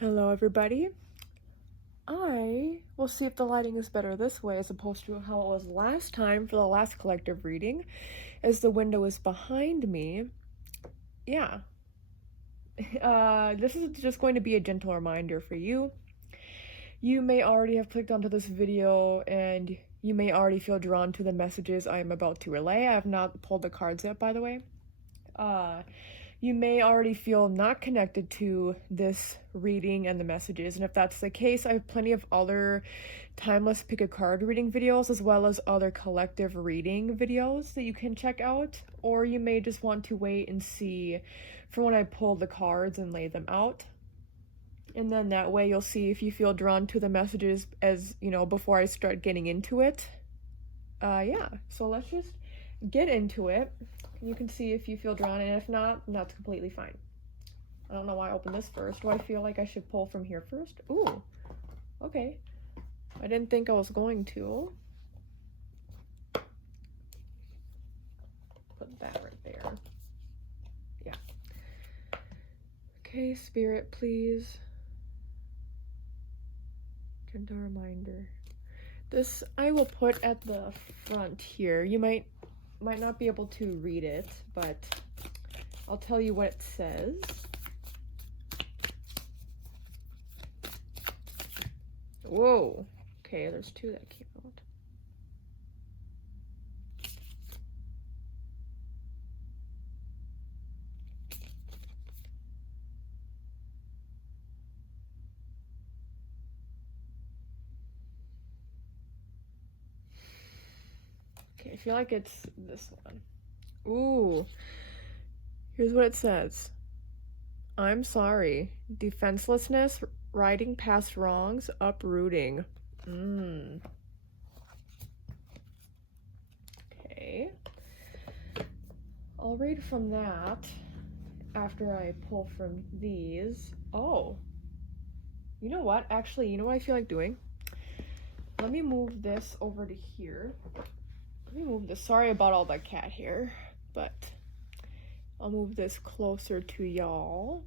Hello everybody. I will see if the lighting is better this way as opposed to how it was last time for the last collective reading, as the window is behind me. Yeah. This is just going to be a gentle reminder for you. You may already have clicked onto this video and you may already feel drawn to the messages I am about to relay. I have not pulled the cards yet, by the way. You may already feel not connected to this reading and the messages, and if that's the case, I have plenty of other timeless pick a card reading videos as well as other collective reading videos that you can check out, or you may just want to wait and see for when I pull the cards and lay them out, and then that way you'll see if you feel drawn to the messages, as you know, before I start getting into it. Yeah, so let's just get into it. You can see if you feel drawn, and if not, that's completely fine. I don't know why I opened this first. Do I feel like I should pull from here first? Ooh, okay. I didn't think I was going to. Put that right there. Yeah. Okay, Spirit, please. Gentle reminder. This I will put at the front here. You might not be able to read it, but I'll tell you what it says. Whoa. Okay, there's two that came out. Okay, I feel like it's this one. Ooh. Here's what it says. I'm sorry. Defenselessness, riding past wrongs, uprooting. Okay. I'll read from that after I pull from these. Oh. You know what? Actually, you know what I feel like doing? Let me move this over to here. Let me move this. Sorry about all that cat hair, but I'll move this closer to y'all.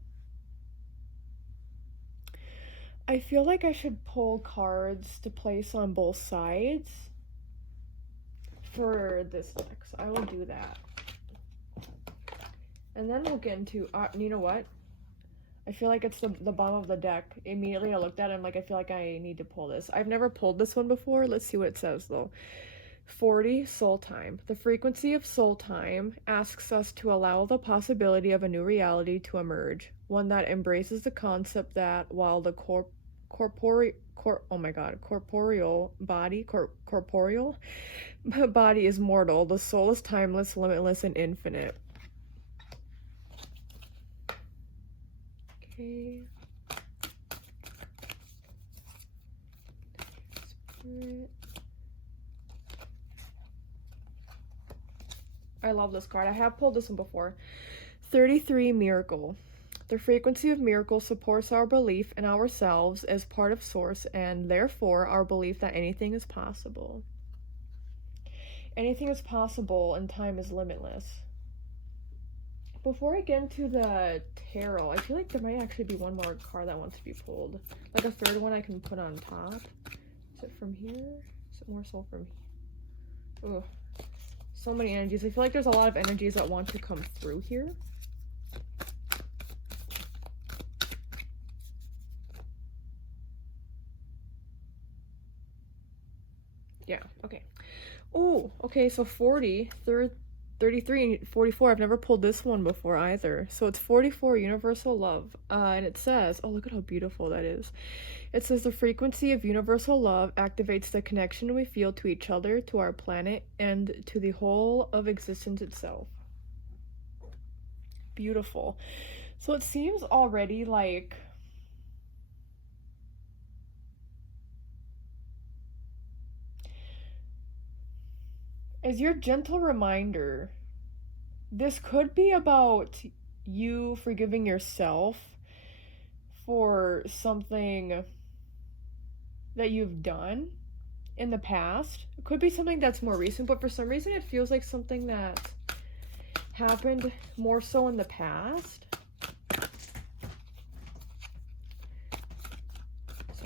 I feel like I should pull cards to place on both sides for this deck, so I will do that. And then we'll get into, you know what? I feel like it's the bottom of the deck. Immediately I looked at it, I'm like, I feel like I need to pull this. I've never pulled this one before. Let's see what it says though. 40, soul time. The frequency of soul time asks us to allow the possibility of a new reality to emerge, one that embraces the concept that while the corporeal body is mortal, the soul is timeless, limitless, and infinite. Okay. Spirit. I love this card. I have pulled this one before. 33, miracle. The frequency of miracle supports our belief in ourselves as part of source, and therefore our belief that anything is possible. Anything is possible and time is limitless. Before I get into the tarot, I feel like there might actually be one more card that wants to be pulled. Like a third one I can put on top. Is it from here? Is it more so from here? Ugh. So many energies. I feel like there's a lot of energies that want to come through here. Yeah, okay. Oh, okay, so 40, 33, and 44. I've never pulled this one before either. So it's 44, universal love. And it says, oh, look at how beautiful that is. It says the frequency of universal love activates the connection we feel to each other, to our planet, and to the whole of existence itself. Beautiful. So it seems already like as your gentle reminder, this could be about you forgiving yourself for something that you've done in the past. It could be something that's more recent, but for some reason it feels like something that happened more so in the past.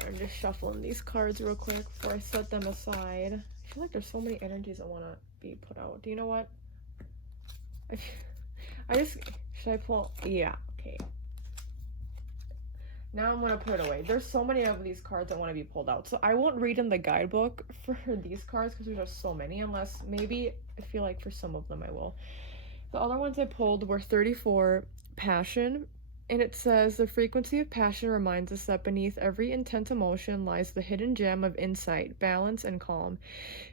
I'm just shuffling these cards real quick before I set them aside. I feel like there's so many energies that want to be put out. Do you know what? Should I pull? Yeah, okay. Now I'm going to put it away. There's so many of these cards that want to be pulled out. So I won't read in the guidebook for these cards because there's just so many, unless maybe I feel like for some of them I will. The other ones I pulled were 34, Passion. And it says, the frequency of passion reminds us that beneath every intense emotion lies the hidden gem of insight, balance, and calm.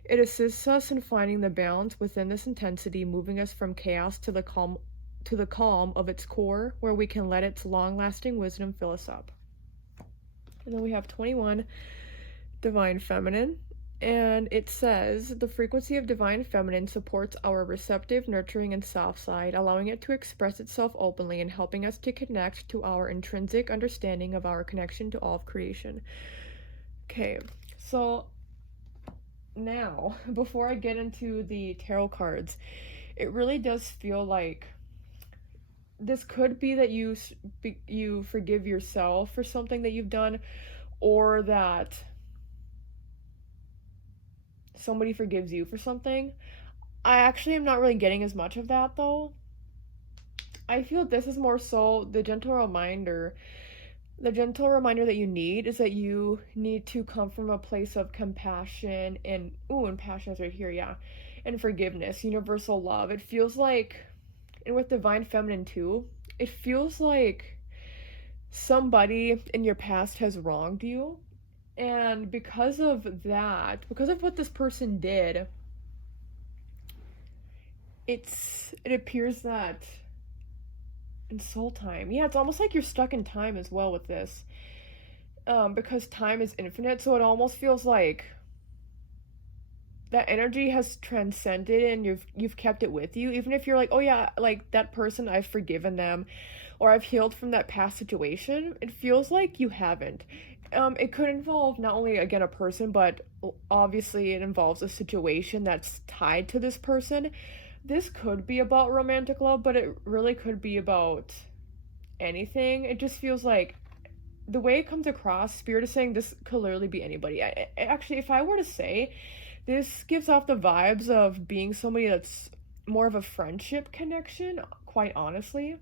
It assists us in finding the balance within this intensity, moving us from chaos to the calm of its core, where we can let its long-lasting wisdom fill us up. And then we have 21, Divine Feminine. And it says, the frequency of Divine Feminine supports our receptive, nurturing, and soft side, allowing it to express itself openly and helping us to connect to our intrinsic understanding of our connection to all of creation. Okay, so now, before I get into the tarot cards, it really does feel like this could be that you forgive yourself for something that you've done, or that somebody forgives you for something. I actually am not really getting as much of that, though. I feel this is more so the gentle reminder. The gentle reminder that you need is that you need to come from a place of compassion and passion is right here, yeah, and forgiveness, universal love. It feels like, and with Divine Feminine too, it feels like somebody in your past has wronged you. And because of that, because of what this person did, it appears that in soul time, yeah, it's almost like you're stuck in time as well with this, because time is infinite. So it almost feels like that energy has transcended and you've kept it with you, even if you're like, oh yeah, like that person, I've forgiven them, or I've healed from that past situation. It feels like you haven't. It could involve not only, again, a person, but obviously it involves a situation that's tied to this person. This could be about romantic love, but it really could be about anything. It just feels like, the way it comes across, Spirit is saying this could literally be anybody. Actually, if I were to say, this gives off the vibes of being somebody that's more of a friendship connection, quite honestly.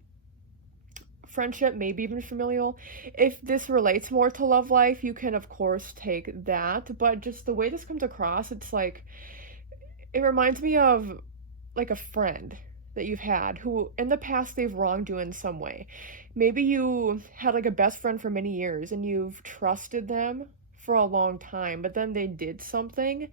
Friendship, maybe even familial. If this relates more to love life, you can of course take that, but just the way this comes across, it's like, it reminds me of like a friend that you've had who in the past they've wronged you in some way. Maybe you had like a best friend for many years and you've trusted them for a long time, but then they did something,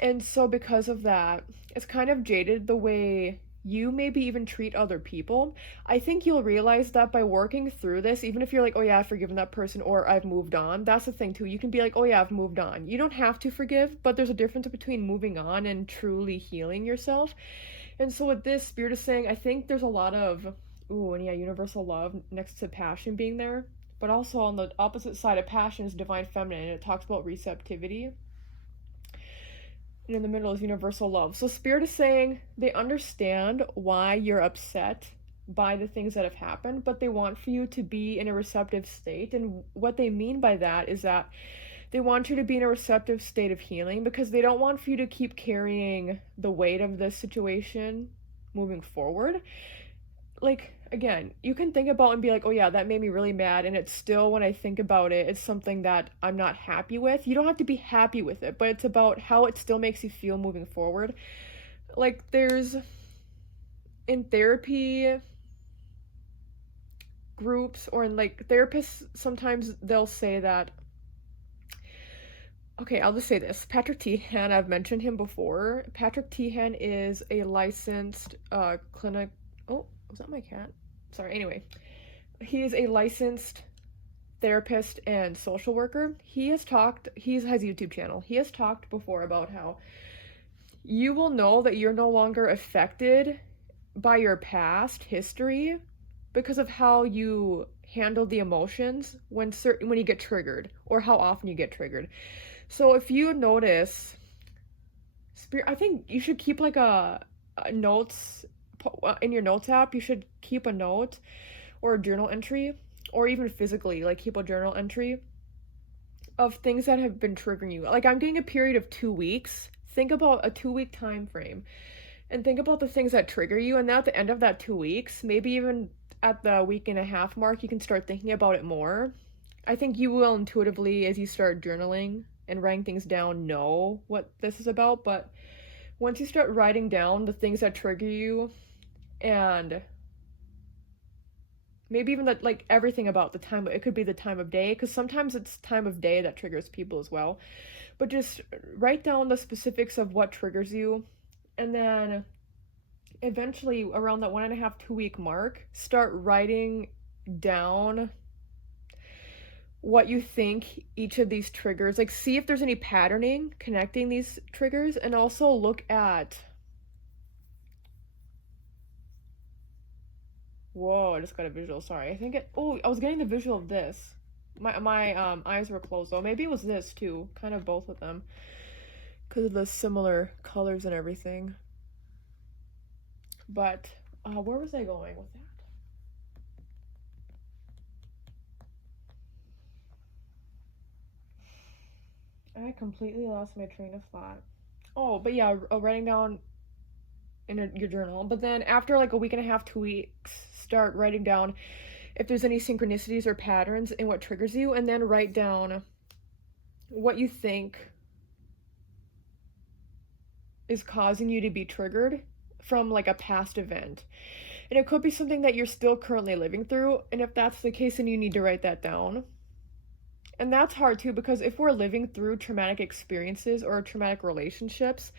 and so because of that, it's kind of jaded the way you maybe even treat other people. I think you'll realize that by working through this, even if you're like, oh yeah, I've forgiven that person, or I've moved on. That's the thing too. You can be like, oh yeah, I've moved on. You don't have to forgive, but there's a difference between moving on and truly healing yourself. And so with this, Spirit is saying, I think there's a lot of, and yeah, universal love next to passion being there. But also on the opposite side of passion is Divine Feminine, and it talks about receptivity. And in the middle is universal love. So Spirit is saying they understand why you're upset by the things that have happened, but they want for you to be in a receptive state. And what they mean by that is that they want you to be in a receptive state of healing, because they don't want for you to keep carrying the weight of this situation moving forward. Like, again, you can think about and be like, oh yeah, that made me really mad, and it's still, when I think about it, it's something that I'm not happy with. You don't have to be happy with it, but it's about how it still makes you feel moving forward. Like, there's, in therapy groups, or in like therapists, sometimes they'll say that, okay, I'll just say this. Patrick Teahan, I've mentioned him before. Patrick Teahan is a licensed clinic. Oh, was that my cat? Sorry, anyway. He is a licensed therapist and social worker. He has a YouTube channel. He has talked before about how you will know that you're no longer affected by your past history because of how you handle the emotions when you get triggered, or how often you get triggered. So if you notice, I think you should keep like a notes in your notes app. You should keep a note or a journal entry, or even physically, like keep a journal entry of things that have been triggering you. Like, I'm getting a period of 2 weeks. Think about a 2-week time frame and think about the things that trigger you. And then at the end of that 2 weeks, maybe even at the week and a half mark, you can start thinking about it more. I think you will intuitively, as you start journaling and writing things down, know what this is about. But once you start writing down the things that trigger you, and maybe even that, like, everything about the time, it could be the time of day, because sometimes it's time of day that triggers people as well. But just write down the specifics of what triggers you, and then eventually around that 1.5, 2 week mark, start writing down what you think each of these triggers, like, see if there's any patterning connecting these triggers, and also look at, whoa, I just got a visual, sorry. I was getting the visual of this. My eyes were closed, though. Maybe it was this too, kind of both of them, because of the similar colors and everything. But where was I going with that? I completely lost my train of thought. Oh, but yeah, writing down in your journal. But then after like a 1.5, 2 weeks, start writing down if there's any synchronicities or patterns in what triggers you, and then write down what you think is causing you to be triggered from like a past event. And it could be something that you're still currently living through, and if that's the case, then you need to write that down. And that's hard too, because if we're living through traumatic experiences or traumatic relationships,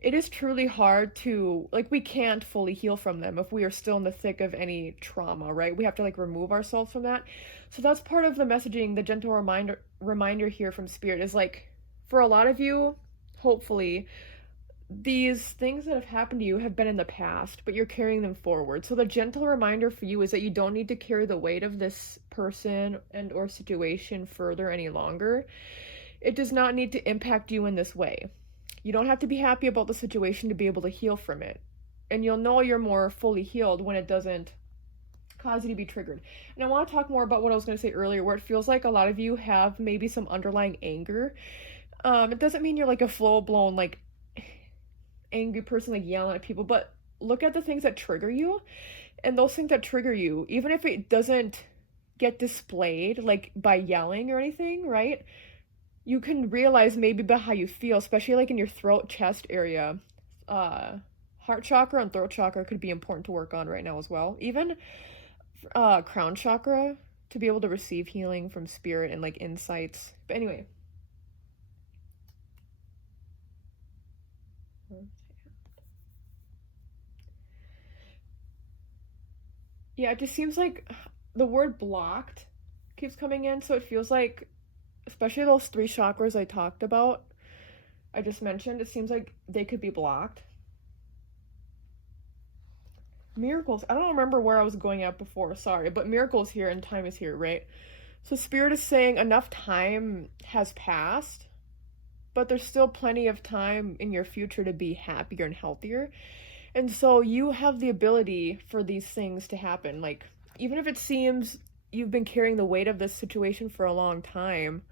it is truly hard to, like, we can't fully heal from them if we are still in the thick of any trauma, right? We have to like remove ourselves from that. So that's part of the messaging, the gentle reminder here from Spirit is like, for a lot of you, hopefully, these things that have happened to you have been in the past, but you're carrying them forward. So the gentle reminder for you is that you don't need to carry the weight of this person and or situation further any longer. It does not need to impact you in this way. You don't have to be happy about the situation to be able to heal from it. And you'll know you're more fully healed when it doesn't cause you to be triggered. And I want to talk more about what I was going to say earlier, where it feels like a lot of you have maybe some underlying anger. It doesn't mean you're like a full-blown like angry person like yelling at people, but look at the things that trigger you, and those things that trigger you, even if it doesn't get displayed like by yelling or anything, right? You can realize maybe by how you feel, especially like in your throat, chest area. Heart chakra and throat chakra could be important to work on right now as well. Even crown chakra, to be able to receive healing from Spirit and like insights. But anyway, yeah, it just seems like the word blocked keeps coming in, so it feels like, especially those 3 chakras I talked about, I just mentioned, it seems like they could be blocked. Miracles, I don't remember where I was going at before, sorry, but miracles here and time is here, right? So Spirit is saying enough time has passed, but there's still plenty of time in your future to be happier and healthier. And so you have the ability for these things to happen. Like, even if it seems you've been carrying the weight of this situation for a long time,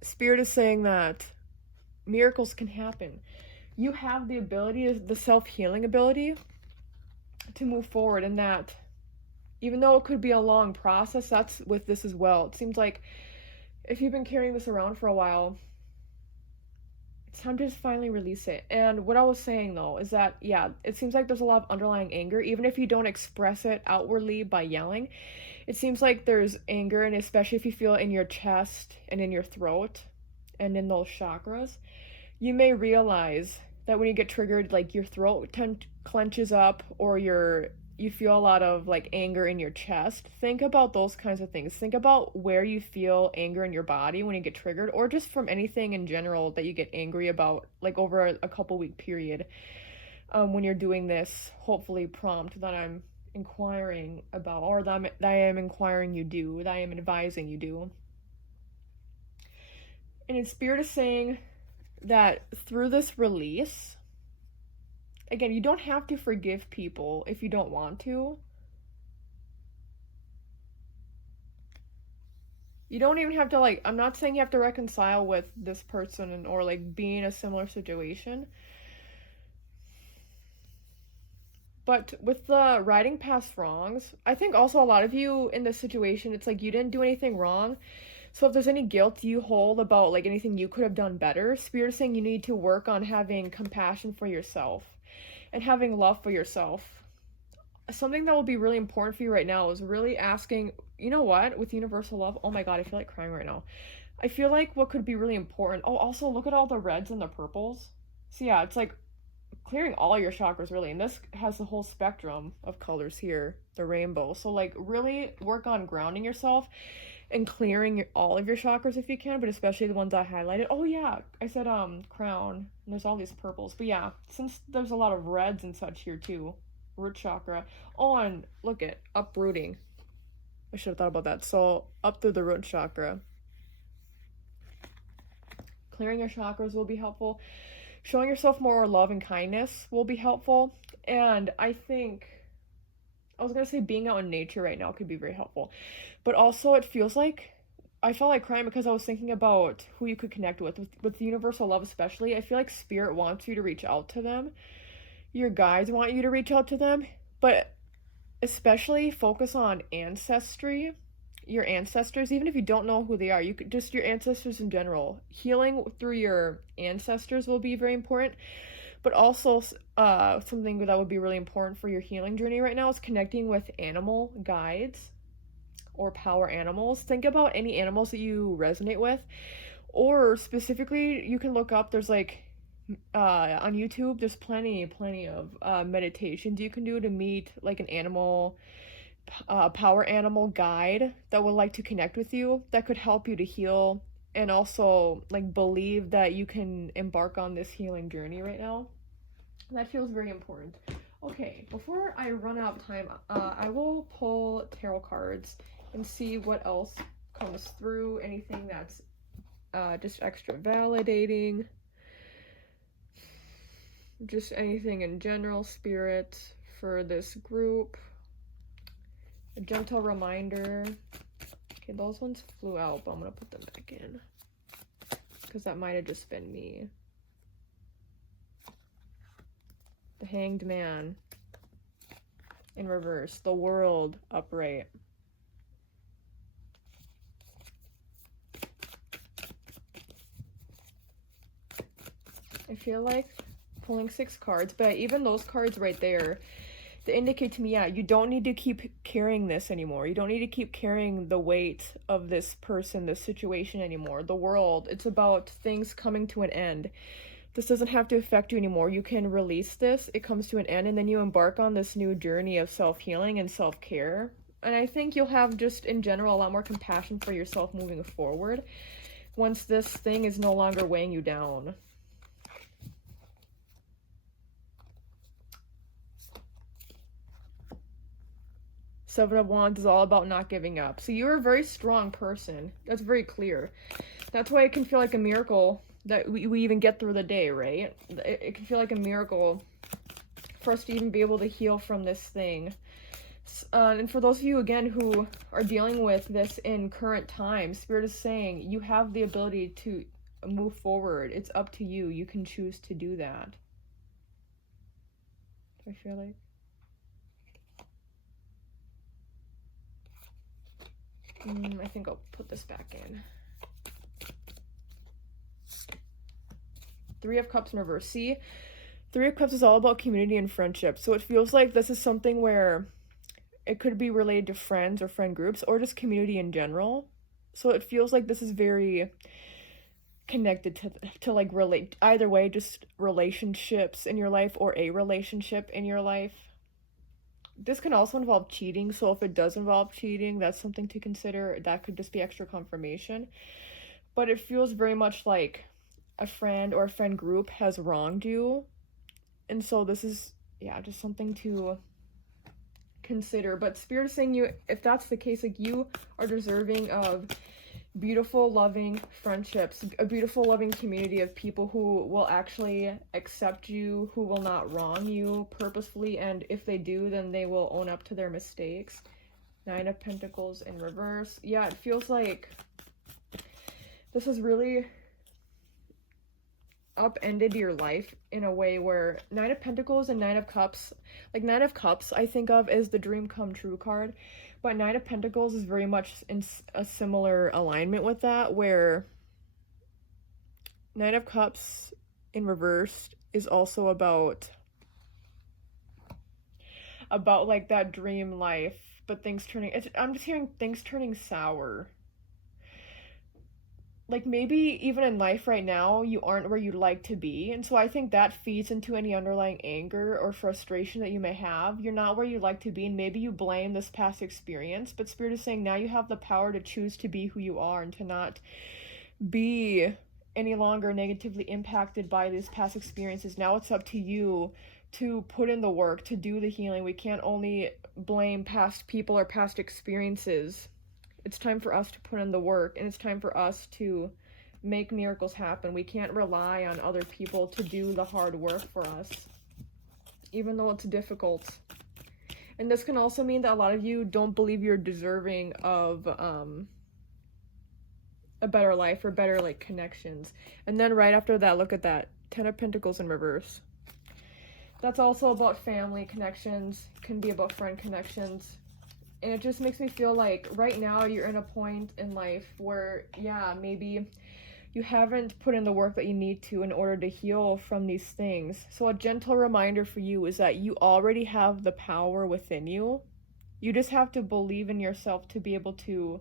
Spirit is saying that miracles can happen. You have the ability, the self-healing ability, to move forward, and that even though it could be a long process, that's with this as well. It seems like if you've been carrying this around for a while, it's time to just finally release it. And what I was saying though is that, yeah, it seems like there's a lot of underlying anger, even if you don't express it outwardly by yelling. It seems like there's anger, and especially if you feel it in your chest and in your throat and in those chakras, you may realize that when you get triggered, like your throat clenches up, or you feel a lot of like anger in your chest. Think about those kinds of things. Think about where you feel anger in your body when you get triggered, or just from anything in general that you get angry about, like over a couple week period, when you're doing this hopefully prompt that I'm inquiring about, or that I am inquiring you do, that I am advising you do. And Spirit is saying that through this release, again, you don't have to forgive people if you don't want to. You don't even have to, like, I'm not saying you have to reconcile with this person or, like, be in a similar situation. But with the righting past wrongs, I think also a lot of you in this situation, it's like you didn't do anything wrong. So if there's any guilt you hold about, like, anything you could have done better, Spirit is saying you need to work on having compassion for yourself and having love for yourself. Something that will be really important for you right now is really asking, you know what, with universal love, oh my god, I feel like crying right now. I feel like what could be really important, oh, also look at all the reds and the purples. So yeah, it's like clearing all your chakras really, and this has the whole spectrum of colors here, the rainbow. So like really work on grounding yourself and clearing all of your chakras if you can, but especially the ones I highlighted. Oh yeah, I said crown, and there's all these purples. But yeah, since there's a lot of reds and such here too, root chakra. Oh, and look at uprooting. I should have thought about that. So up through the root chakra. Clearing your chakras will be helpful. Showing yourself more love and kindness will be helpful. And I think, I was going to say being out in nature right now could be very helpful. But also it feels like, I felt like crying because I was thinking about who you could connect with the universal love especially. I feel like Spirit wants you to reach out to them. Your guides want you to reach out to them, but especially focus on ancestry, your ancestors, even if you don't know who they are, you could just your ancestors in general. Healing through your ancestors will be very important, but also something that would be really important for your healing journey right now is connecting with animal guides or power animals. Think about any animals that you resonate with, or specifically you can look up, there's like on YouTube, there's plenty of meditations you can do to meet like an animal, power animal guide that would like to connect with you, that could help you to heal and also like believe that you can embark on this healing journey right now. That feels very important. Okay, before I run out of time, I will pull tarot cards and see what else comes through, anything that's just extra validating. Just anything in general, Spirit, for this group. A gentle reminder. Okay, those ones flew out, but I'm going to put them back in. Because that might have just been me. The Hanged Man in reverse. The World upright. I feel like pulling 6 cards, but even those cards right there, they indicate to me, yeah, you don't need to keep carrying this anymore. You don't need to keep carrying the weight of this person, this situation anymore. The world, it's about things coming to an end. This doesn't have to affect you anymore. You can release this, it comes to an end, and then you embark on this new journey of self-healing and self-care. And I think you'll have just, in general, a lot more compassion for yourself moving forward once this thing is no longer weighing you down. Seven of Wands is all about not giving up. So you're a very strong person. That's very clear. That's why it can feel like a miracle that we even get through the day, right? It can feel like a miracle for us to even be able to heal from this thing. And for those of you, again, who are dealing with this in current times, Spirit is saying you have the ability to move forward. It's up to you. You can choose to do that. Do I feel like... I think I'll put this back in. 3 of Cups in reverse. See, 3 of Cups is all about community and friendship. So it feels like this is something where it could be related to friends or friend groups or just community in general. So it feels like this is very connected to like relate, either way, just relationships in your life or a relationship in your life. This can also involve cheating, so if it does involve cheating, that's something to consider. That could just be extra confirmation. But it feels very much like a friend or a friend group has wronged you. And so this is, yeah, just something to consider. But Spirit is saying you, if that's the case, like you are deserving of beautiful, loving friendships, a beautiful, loving community of people who will actually accept you, who will not wrong you purposefully, and if they do, then they will own up to their mistakes Nine of Pentacles in reverse. Yeah, it feels like this has really upended your life in a way where Nine of Pentacles and Nine of Cups, like Nine of Cups I think of as the dream come true card, but Nine of Pentacles is very much in a similar alignment with that, where Nine of Cups in reverse is also about like that dream life, but things turning, I'm just hearing things turning sour. Like maybe even in life right now, you aren't where you'd like to be. And so I think that feeds into any underlying anger or frustration that you may have. You're not where you'd like to be, and maybe you blame this past experience. But Spirit is saying now you have the power to choose to be who you are and to not be any longer negatively impacted by these past experiences. Now it's up to you to put in the work, to do the healing. We can't only blame past people or past experiences. It's time for us to put in the work, and it's time for us to make miracles happen. We can't rely on other people to do the hard work for us, even though it's difficult. And this can also mean that a lot of you don't believe you're deserving of a better life or better like connections. And then right after that, look at that, 10 of Pentacles in reverse. That's also about family connections, can be about friend connections. And it just makes me feel like right now you're in a point in life where, yeah, maybe you haven't put in the work that you need to in order to heal from these things. So a gentle reminder for you is that you already have the power within you. You just have to believe in yourself to be able to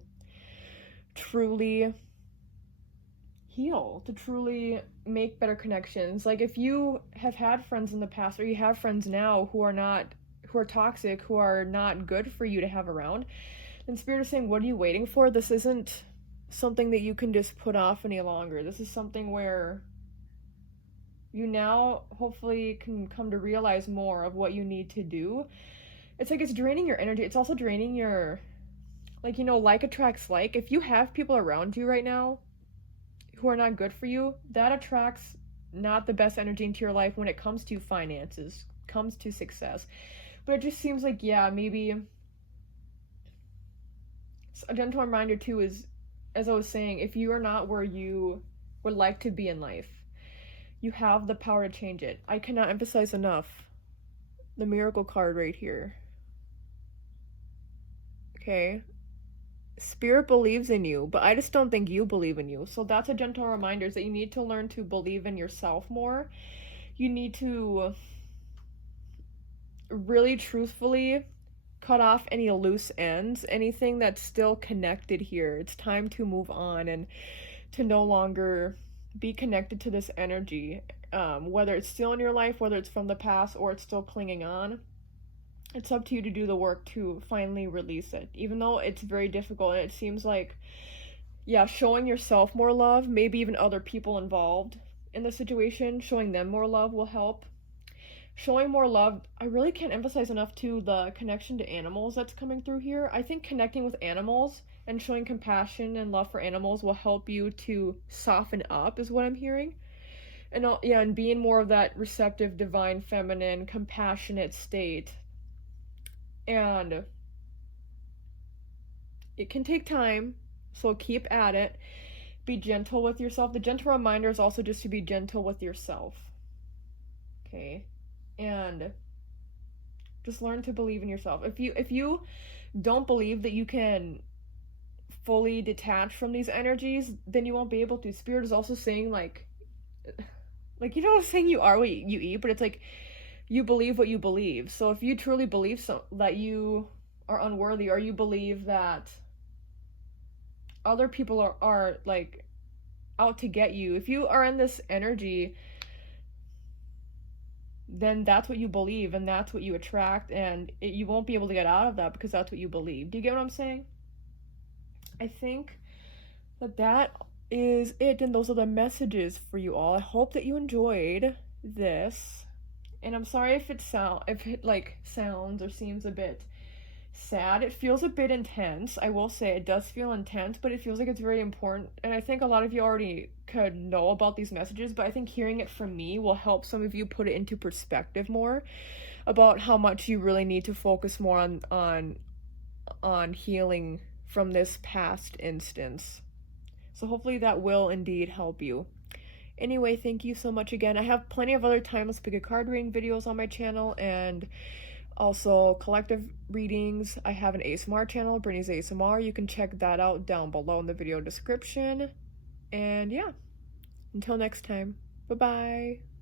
truly heal, to truly make better connections. Like if you have had friends in the past, or you have friends now who are toxic, who are not good for you to have around, then Spirit is saying, what are you waiting for? This isn't something that you can just put off any longer. This is something where you now hopefully can come to realize more of what you need to do. It's like it's draining your energy. It's also draining your, like, you know, like attracts like. If you have people around you right now who are not good for you, that attracts not the best energy into your life when it comes to finances, comes to success. But it just seems like, yeah, maybe a gentle reminder too is, as I was saying, if you are not where you would like to be in life, you have the power to change it. I cannot emphasize enough the miracle card right here. Okay? Spirit believes in you, but I just don't think you believe in you. So that's a gentle reminder, is that you need to learn to believe in yourself more. You need to really truthfully cut off any loose ends, anything that's still connected here. It's time to move on and to no longer be connected to this energy, whether it's still in your life, whether it's from the past, or it's still clinging on. It's up to you to do the work to finally release it, even though it's very difficult. And it seems like, yeah, showing yourself more love, maybe even other people involved in the situation, showing them more love will help. Showing more love, I really can't emphasize enough too the connection to animals that's coming through here. I think connecting with animals and showing compassion and love for animals will help you to soften up, is what I'm hearing. And yeah, and being more of that receptive, divine, feminine, compassionate state. And it can take time, so keep at it. Be gentle with yourself. The gentle reminder is also just to be gentle with yourself. Okay? And just learn to believe in yourself. If you don't believe that you can fully detach from these energies, then you won't be able to. Spirit is also saying like you know, saying you are what you eat, but it's like you believe what you believe. So if you truly believe that you are unworthy, or you believe that other people are like out to get you, if you are in this energy, then that's what you believe, and that's what you attract, and you won't be able to get out of that because that's what you believe. Do you get what I'm saying? I think that is it, and those are the messages for you all. I hope that you enjoyed this, and I'm sorry if it sounds or seems a bit sad. It feels a bit intense. I will say it does feel intense, but it feels like it's very important. And I think a lot of you already could know about these messages, but I think hearing it from me will help some of you put it into perspective more about how much you really need to focus more on on healing from this past instance. So hopefully that will indeed help you. Anyway, thank you so much again. I have plenty of other timeless pick a card reading videos on my channel, and also collective readings. I have an ASMR channel, Brittney's ASMR. You can check that out down below in the video description. And yeah, until next time, bye-bye.